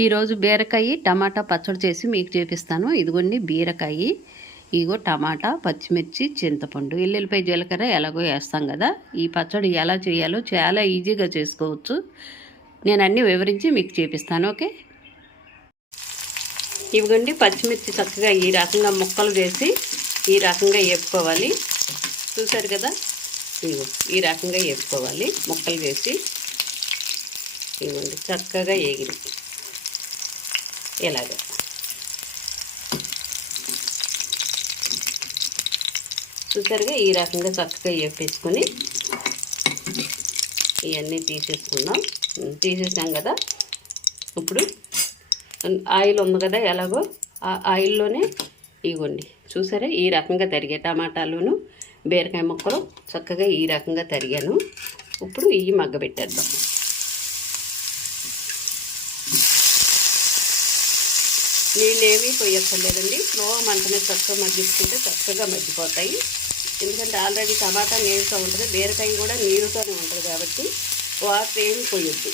ఈరోజు బీరకాయ టమాటా పచ్చడి చేసి మీకు చూపిస్తాను. ఇదిగోండి బీరకాయ, ఇగో టమాటా, పచ్చిమిర్చి, చింతపండు, ఎల్లుల్లిపాయ, జీలకర్ర ఎలాగో వేస్తాం కదా. ఈ పచ్చడి ఎలా చేయాలో చాలా ఈజీగా చేసుకోవచ్చు. నేను అన్నీ వివరించి మీకు చూపిస్తాను. ఓకే, ఇవిగోండి పచ్చిమిర్చి చక్కగా ఈ రకంగా ముక్కలు వేసి ఈ రకంగా వేపుకోవాలి. చూసారు కదా, ఇగో ఈ రకంగా వేపుకోవాలి. ముక్కలు వేసి ఇవ్వండి చక్కగా వేగింది ఇలాగ. చూసారుగా ఈ రకంగా చక్కగా వేపేసుకొని ఇవన్నీ తీసేసాం కదా. ఇప్పుడు ఆయిల్ ఉంది కదా, ఎలాగో ఆ ఆయిల్లోనే ఇవ్వండి చూసారా ఈ రకంగా తరిగే టమాటాలును బీరకాయ ముక్కలు చక్కగా ఈ రకంగా తరిగాను. ఇప్పుడు ఇవి మగ్గబెట్టేద్దాం. నీళ్ళు ఏమీ పోయక్కర్లేదండి, స్లో మంట మీద చక్కగా మగ్గించుకుంటే చక్కగా మగ్గిపోతాయి. ఎందుకంటే ఆల్రెడీ టమాటా నీరుతో ఉంటుంది, బీరకాయ కూడా నీరుతోనే ఉంటుంది కాబట్టి వాటర్ ఏమి పోయొద్దు.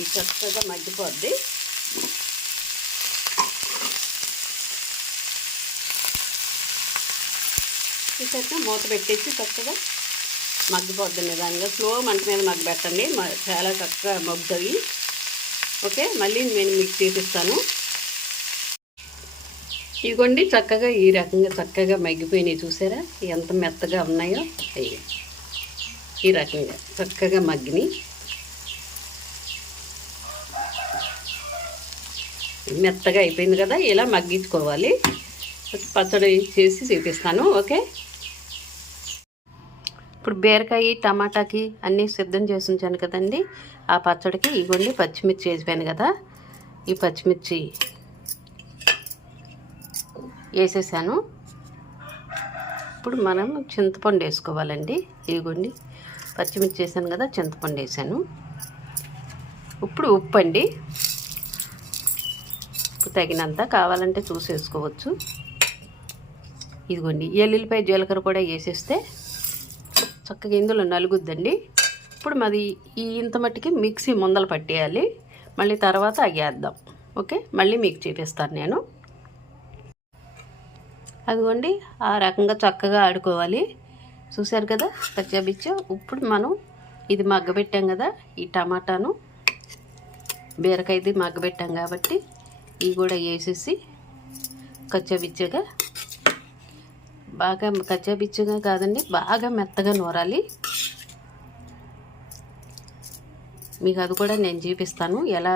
ఇది చక్కగా మగ్గిపోద్ది. చూసాక మూత పెట్టేసి చక్కగా మగ్గిపోద్ది నిదానంగా. స్లో మంట మీద మగ్గబెట్టండి, చాలా చక్కగా మగ్గుతాయి. ఓకే, మళ్ళీ నేను మీకు చూపిస్తాను. ఇదిగోండి చక్కగా ఈ రకంగా చక్కగా మగ్గిపోయినాయి. చూసారా ఎంత మెత్తగా ఉన్నాయో. అయ్యి ఈ రకంగా చక్కగా మగ్గినాయి. మెత్తగా అయిపోయింది కదా, ఇలా మగ్గించుకోవాలి. పచ్చడి చేసి చూపిస్తాను. ఓకే, ఇప్పుడు బీరకాయ టమాటాకి అన్నీ సిద్ధం చేసి ఉంచాను కదండి. ఆ పచ్చడికి ఇగోండి పచ్చిమిర్చి వేసిపోయాను కదా, ఈ పచ్చిమిర్చి వేసేసాను. ఇప్పుడు మనం చింతపండు వేసుకోవాలండి. ఇదిగోండి పచ్చిమిర్చి వేసాను కదా, చింతపండు వేసాను. ఇప్పుడు ఉప్పు అండి, ఉప్పు తగినంత, కావాలంటే చూసి వేసుకోవచ్చు. ఇదిగోండి ఎల్లుల్లిపాయ జీలకర్ర కూడా వేసేస్తే చక్కగా ఇందులో నలుగుద్దండి. ఇప్పుడు మాది ఇంత మట్టికి మిక్సీ ముందలు పట్టేయాలి, మళ్ళీ తర్వాత అయ్యేద్దాం. ఓకే, మళ్ళీ మీకు చూపిస్తాను నేను. అదిగోండి ఆ రకంగా చక్కగా ఆడుకోవాలి. చూసారు కదా పచ్చబిచ్చ. ఇప్పుడు మనం ఇది మగ్గబెట్టాం కదా, ఈ టమాటాను బీరకాయది మగ్గబెట్టాం కాబట్టి ఇవి కూడా వేసేసి కచ్చబిచ్చగా, బాగా కచ్చాపిచ్చుగా కాదండి, బాగా మెత్తగా నూరాలి. మీకు అది కూడా నేను చూపిస్తాను, ఎలా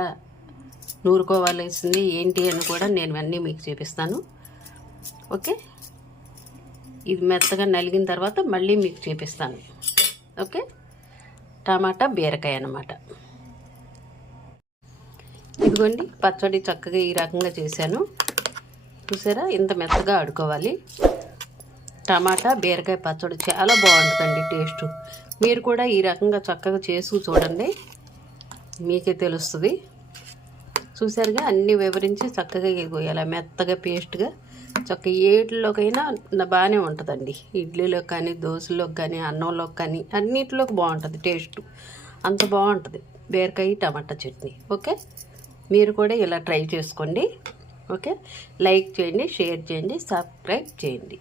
నూరుకోవాల్సింది ఏంటి అని కూడా నేను అన్నీ మీకు చూపిస్తాను. ఓకే, ఇది మెత్తగా నలిగిన తర్వాత మళ్ళీ మీకు చూపిస్తాను. ఓకే, టమాటా బీరకాయ అన్నమాట. ఇదిగోండి పచ్చడి చక్కగా ఈ రకంగా చేశాను. చూసారా ఇంత మెత్తగా ఆడుకోవాలి. టమాటా బీరకాయ పచ్చడి చాలా బాగుంటుందండి టేస్ట్. మీరు కూడా ఈ రకంగా చక్కగా చేసి చూడండి, మీకే తెలుస్తుంది. చూసారుగా అన్నీ వివరించి చక్కగా ఇలా మెత్తగా పేస్ట్గా చక్కగా ఏటిలోకైనా బాగానే ఉంటుందండి. ఇడ్లీలోకి కానీ, దోశలోకి కానీ, అన్నంలోకి కానీ అన్నిటిలోకి బాగుంటుంది టేస్ట్. అంత బాగుంటుంది బీరకాయ టమాటా చట్నీ. ఓకే, మీరు కూడా ఇలా ట్రై చేసుకోండి. ఓకే, లైక్ చేయండి, షేర్ చేయండి, సబ్స్క్రైబ్ చేయండి.